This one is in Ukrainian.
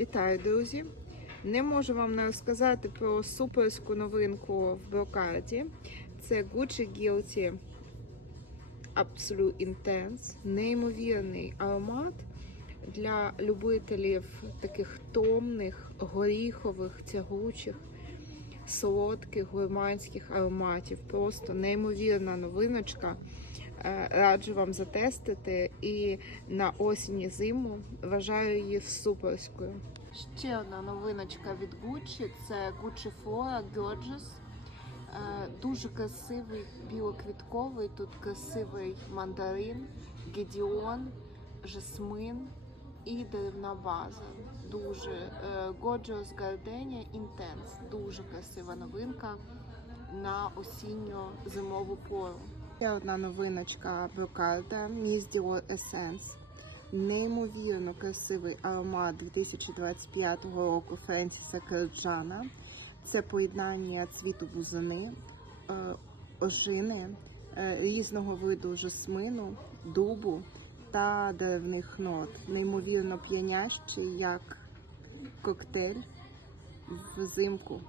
Вітаю, друзі! Не можу вам не розказати про суперську новинку в брокаді. Це Gucci Guilty Absolute Intense. Неймовірний аромат для любителів таких томних, горіхових, тягучих, солодких, гурманських ароматів. Просто неймовірна новиночка. Е, Раджу вам затестити і на осінь і зиму вважаю її суперською. Ще одна новиночка від Gucci – це Gucci Flora Gorgeous. Дуже красивий білоквітковий, тут красивий мандарин, гедіон, жасмин і деревна база. Дуже е, Gorgeous Gardenia Intense. Дуже красива новинка на осінньо-зимову пору. Ще одна новиночка Брокарда Miss Dior Essence. Неймовірно красивий аромат 2025 року Френсіса Керджана. Це поєднання цвіту бузини, е, ожини, е, різного виду жасмину, дубу та деревних нот. Неймовірно п'янящий, як коктейль взимку.